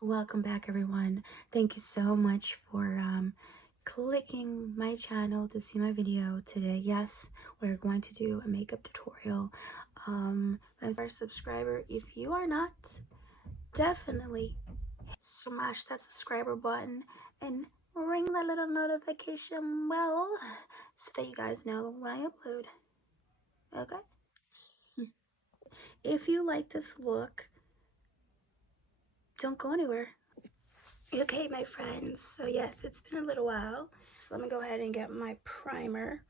Welcome back, everyone. Thank you so much for clicking my channel to see my video today. Yes, we're going to do a makeup tutorial. As our subscriber, if you are not, definitely smash that subscriber button and ring the little notification bell so that you guys know when I upload. Okay? If you like this look, don't go anywhere. Okay, my friends, so yes, it's been a little while. So let me go ahead and get my primer.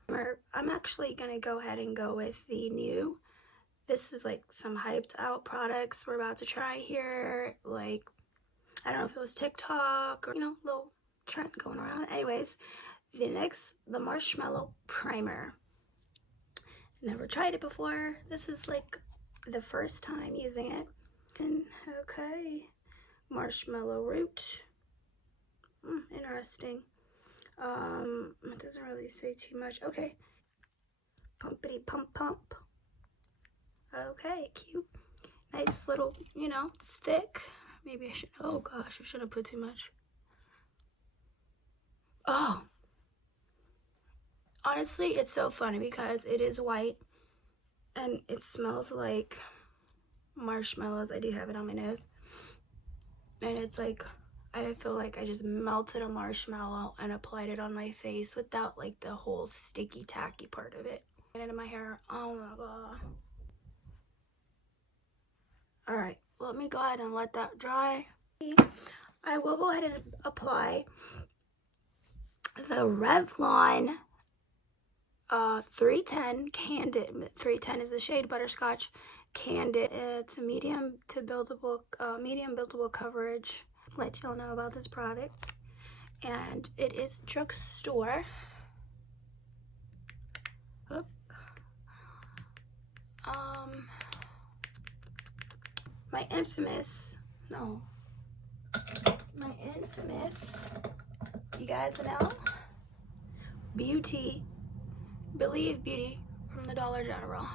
I'm actually gonna go ahead and go with the new. This is like some hyped out products we're about to try here. Like, I don't know if it was TikTok or, little trend going around. Anyways, the marshmallow primer. Never tried it before. This is like the first time using it. And okay, marshmallow root. Interesting. It doesn't really say too much. Okay. Pumpity pump pump. Okay, cute. Nice little, it's thick. Maybe I should, oh gosh, I shouldn't put too much. Oh. Honestly, it's so funny because it is white and it smells like marshmallows. I do have it on my nose. And it's like, I feel like I just melted a marshmallow and applied it on my face without like the whole sticky tacky part of it. Get into my hair. Oh my god. All right, let me go ahead and let that dry. I will go ahead and apply the Revlon 310 Candid. 310 is the shade Butterscotch Candid. It's a medium buildable coverage. Let y'all know about this product, and it is drugstore. Oop. My infamous, you guys know, Believe Beauty from the Dollar General.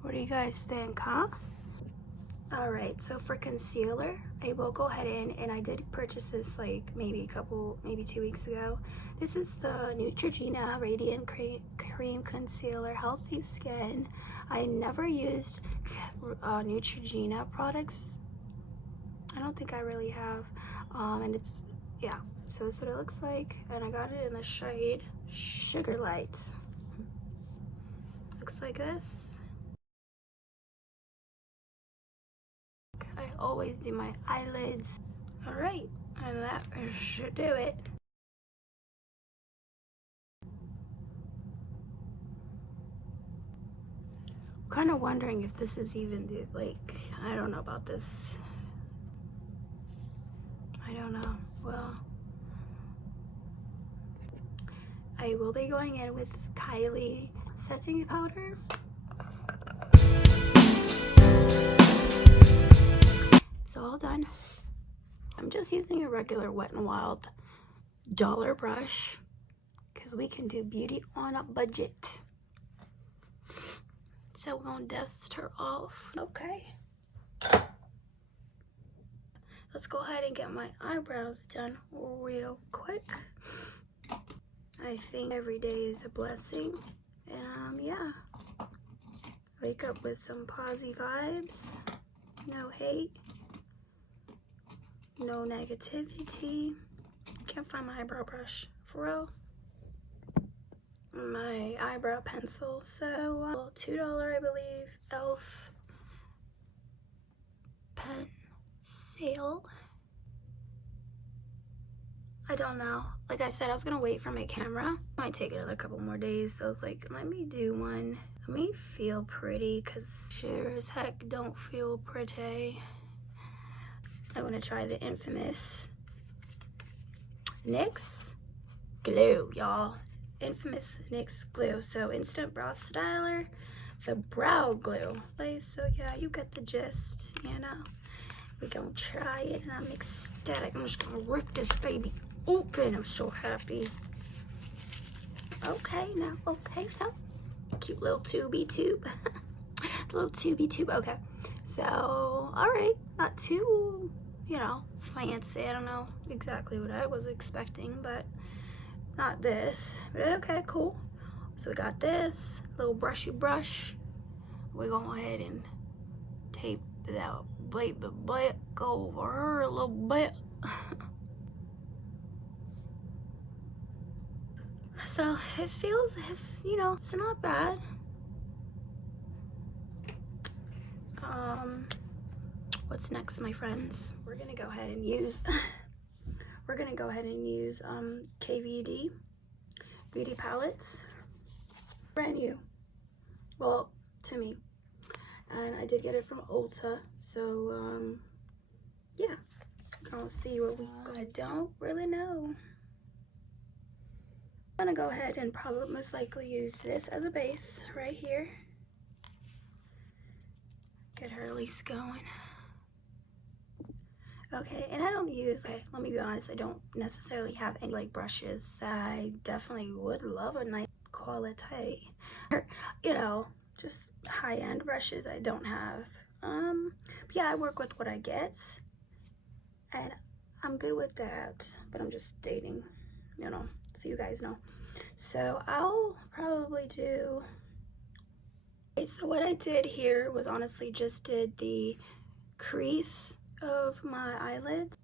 What do you guys think, huh? All right, so for concealer, I will go ahead and I did purchase this like maybe 2 weeks ago. This is the Neutrogena Radiant Cream Concealer, Healthy Skin. I never used Neutrogena products. I don't think I really have. And it's, yeah, so that's what it looks like. And I got it in the shade Sugar Light. Looks like this. I always do my eyelids. All right, and that should do it. Kind of wondering if this is even like, I don't know about this. I don't know. Well, I will be going in with Kylie setting powder. It's all done. I'm just using a regular Wet n Wild dollar brush because we can do beauty on a budget. So we're gonna dust her off. Okay. Let's go ahead and get my eyebrows done real quick. I think every day is a blessing. And yeah. Wake up with some posy vibes. No hate. No negativity. Can't find my eyebrow brush. For real. My eyebrow pencil. So, $2, I believe. e.l.f. pen sale. I don't know. Like I said, I was gonna wait for my camera. Might take another couple more days. So I was like, let me do one. Let me feel pretty, because sure as heck don't feel pretty. I want to try the infamous NYX glue, y'all. Infamous NYX glue. So instant brow styler. the brow glue. So yeah, you get the gist, you know. We're gonna try it and I'm ecstatic. I'm just gonna rip this baby open. I'm so happy. Okay now, cute little tubey tube. Little tubey tube. Okay, so all right, not too, you know, fancy. I don't know exactly what I was expecting, but not this. But okay, cool. So we got this little brushy brush. We're gonna go ahead and tape that baby back over her a little bit. So it feels, if you know, it's not bad. What's next, my friends? We're gonna go ahead and use Kkw Beauty palettes. Brand new, well, to me. And I did get it from Ulta, so yeah, I'll see what we got. I don't really know. I'm gonna go ahead and probably most likely use this as a base right here. Get her at least going. Okay, and I don't use, okay, let me be honest, I don't necessarily have any like brushes. I definitely would love a nice quality, you know, just high-end brushes. I don't have. But yeah, I work with what I get, and I'm good with that, but I'm just dating, you know, so you guys know. So I'll probably do, okay, so what I did here was honestly just did the crease of my eyelids.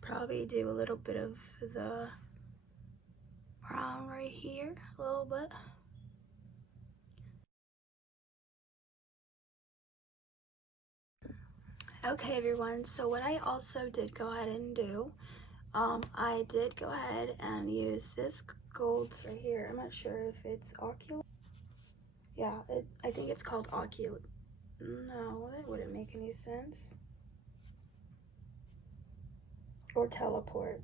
Probably do a little bit of the brown right here, a little bit. Okay, everyone, so what I also did go ahead and do, I did go ahead and use this gold right here. I'm not sure if it's Oculus. Yeah, I think it's called Oculus. No, that wouldn't make any sense. Or Teleport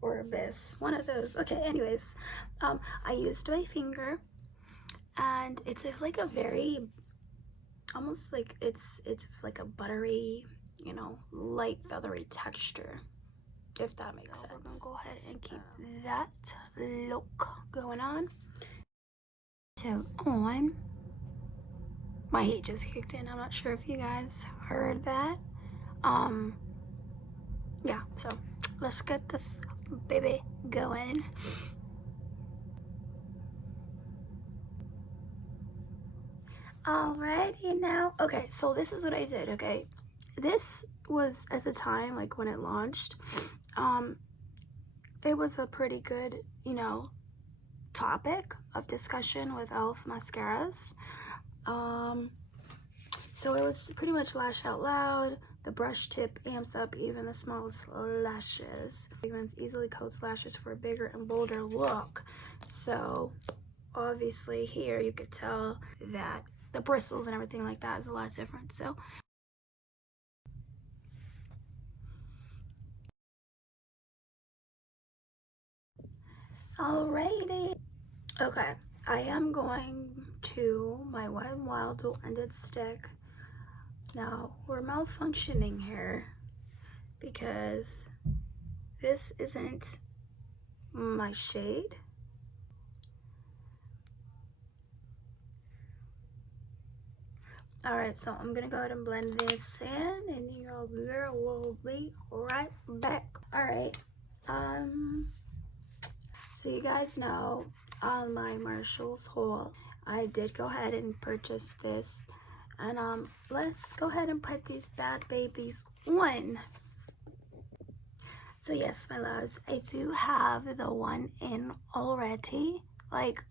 or Abyss, one of those. Okay, anyways, I used my finger, and it's like a very, almost like it's like a buttery, you know, light feathery texture, if that makes sense. We're gonna go ahead and keep that look going on. So on, my heat just kicked in. I'm not sure if you guys heard that. Yeah, so let's get this baby going. Alrighty now. Okay, so this is what I did, okay? This was at the time, like when it launched, it was a pretty good, you know, topic of discussion with e.l.f. mascaras. So it was pretty much lash out loud. The brush tip amps up even the smallest lashes. Fragrance easily coats lashes for a bigger and bolder look. So obviously here you could tell that the bristles and everything like that is a lot different. So alrighty. Okay, I am going to my Wet n Wild dual-ended stick. Now we're malfunctioning here because this isn't my shade. Alright, so I'm gonna go ahead and blend this in, and your girl will be right back. Alright, so you guys know on my Marshall's haul, I did go ahead and purchase this, and let's go ahead and put these bad babies on. So yes, my loves, I do have the one in already, like,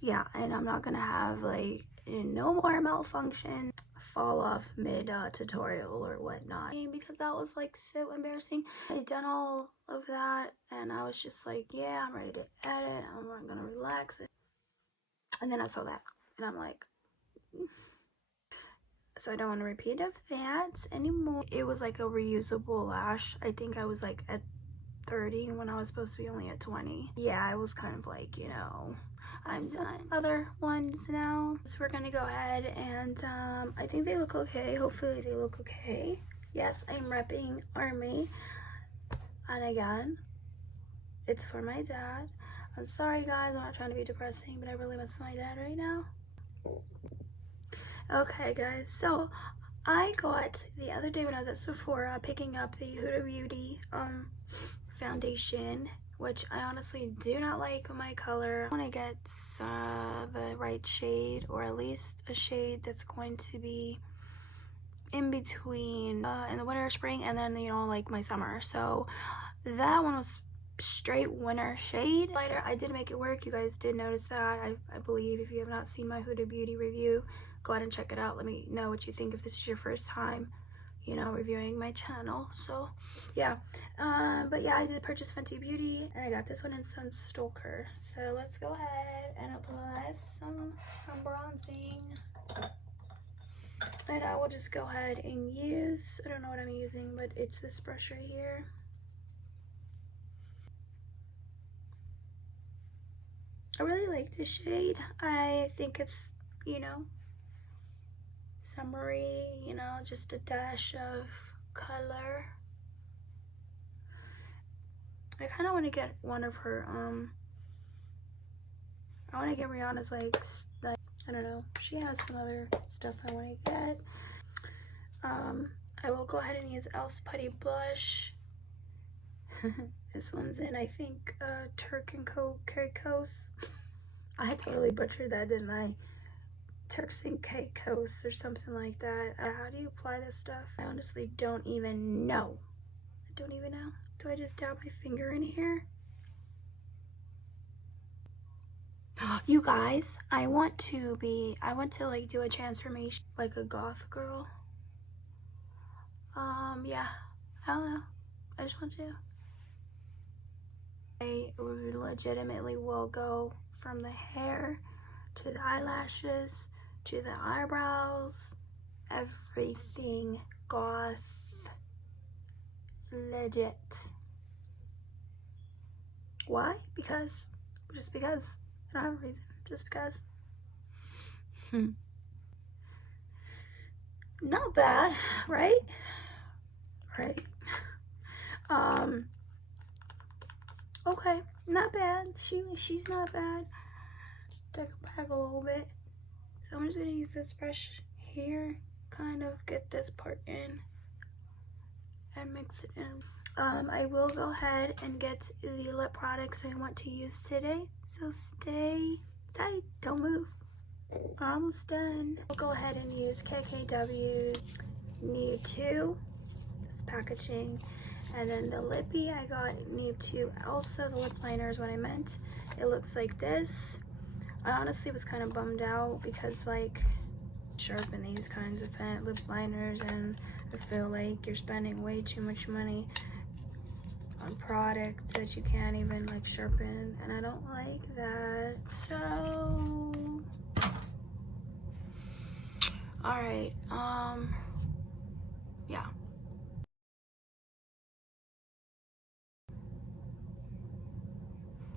yeah, and I'm not gonna have like no more malfunction fall off mid tutorial or whatnot, because that was like so embarrassing. I done all of that and I was just like, yeah, I'm ready to edit, I'm gonna relax it, and then I saw that and I'm like, so I don't want to repeat of that anymore. It was like a reusable lash. I think I was like at 30 when I was supposed to be only at 20. Yeah, I was kind of like, you know, I'm done. Other ones now. So we're gonna go ahead and I think they look okay. Hopefully they look okay. Yes, I'm repping Army. And again, it's for my dad. I'm sorry guys, I'm not trying to be depressing, but I really miss my dad right now. Okay guys, so I got the other day when I was at Sephora picking up the Kkw Beauty foundation, which I honestly do not like my color. I want to get the right shade, or at least a shade that's going to be in between in the winter, spring, and then, you know, like my summer. So that one was straight winter shade. Lighter, I did make it work. You guys did notice that. I believe if you have not seen my Kkw Beauty review, go ahead and check it out. Let me know what you think if this is your first time, you know, reviewing my channel. So yeah, but yeah, I did purchase Fenty Beauty, and I got this one in Sunstalker. So let's go ahead and apply some bronzing. And I will just go ahead and use, I don't know what I'm using, but it's this brush right here. I really like this shade. I think it's, you know, summery, you know, just a dash of color. I kind of want to get one of her, I want to get Rihanna's, like, I don't know, she has some other stuff I want to get. I will go ahead and use Elf's Putty Blush. This one's in, I think, Turk and Caicos. I totally butchered that, didn't I? Turks and Caicos or something like that. How do you apply this stuff? I honestly don't even know. I don't even know. Do I just dab my finger in here? You guys, I want to like do a transformation like a goth girl. Yeah, I don't know. I just want to. I legitimately will go from the hair to the eyelashes to the eyebrows, everything goth, legit. Why? Because, just because. I don't have a reason, just because. Not bad, right? Right. Okay, not bad. She's not bad. Take it back a little bit. So I'm just gonna use this brush here, kind of get this part in and mix it in. I will go ahead and get the lip products I want to use today, so stay tight, don't move. We're almost done. I'll go ahead and use Kkw Nude 2, this packaging, and then the lippy I got Nude 2 also. The lip liner is what I meant. It looks like this. I honestly was kind of bummed out because, like, sharpen these kinds of lip liners, and I feel like you're spending way too much money on products that you can't even, like, sharpen, and I don't like that. So all right, yeah.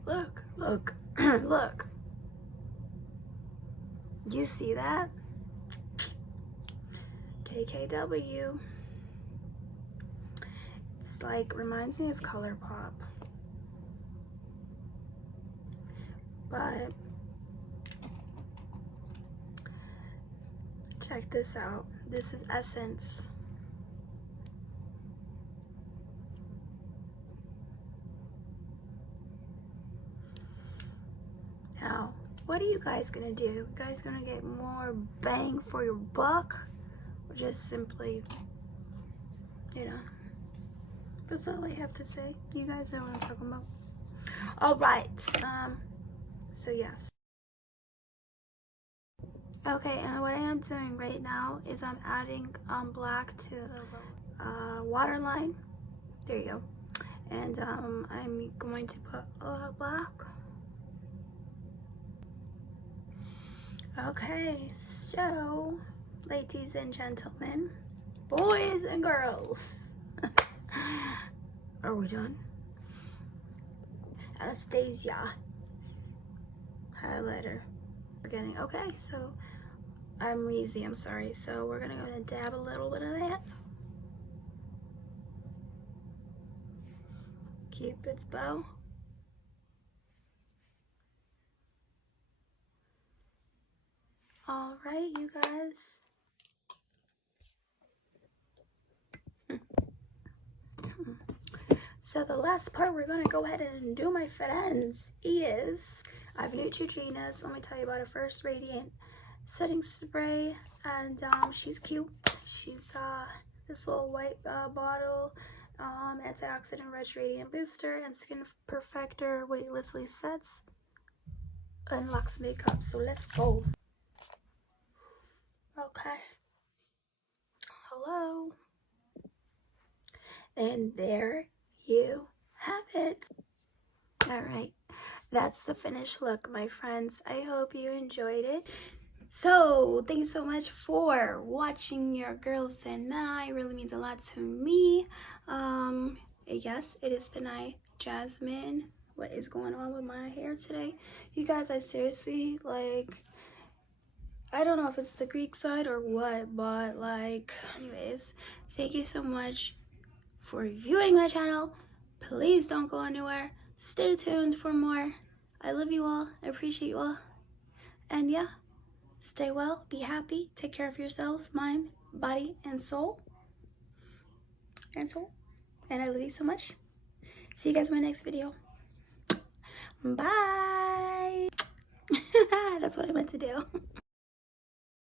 Look, look, look. You see that? Kkw. It's like, reminds me of ColourPop. But check this out. This is Essence. Now, what are you guys gonna do? You guys gonna get more bang for your buck? Or just simply, you know, that's all I have to say. You guys know what I'm talking about. All right, so yes. Okay, and what I am doing right now is I'm adding black to the waterline. There you go. And I'm going to put black. Okay, so ladies and gentlemen, boys and girls, are we done? Anastasia, highlighter. Forgetting. Okay, so I'm wheezy, I'm sorry. So we're gonna go and dab a little bit of that. Cupid's bow. All right, you guys. So the last part we're gonna go ahead and do, my friends, is I have Neutrogena's. Let me tell you about it first. Radiant setting spray, and she's cute. She's this little white bottle, antioxidant rich radiant booster and skin perfector, weightlessly sets and locks makeup. So let's go. Okay. Hello. And there you have it. All right. That's the finished look, my friends. I hope you enjoyed it. So thanks so much for watching your girl tonight. It really means a lot to me. Yes, it is tonight. Jasmine, what is going on with my hair today? You guys, I seriously, like, I don't know if it's the Greek side or what, but like, anyways, thank you so much for viewing my channel. Please don't go anywhere. Stay tuned for more. I love you all. I appreciate you all. And yeah, stay well, be happy, take care of yourselves, mind, body, and soul. And I love you so much. See you guys in my next video. Bye. That's what I meant to do.